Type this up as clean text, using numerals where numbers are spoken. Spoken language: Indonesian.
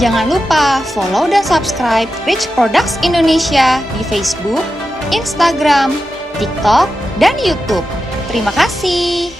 Jangan lupa follow dan subscribe Rich Products Indonesia di Facebook, Instagram, TikTok, dan YouTube. Terima kasih.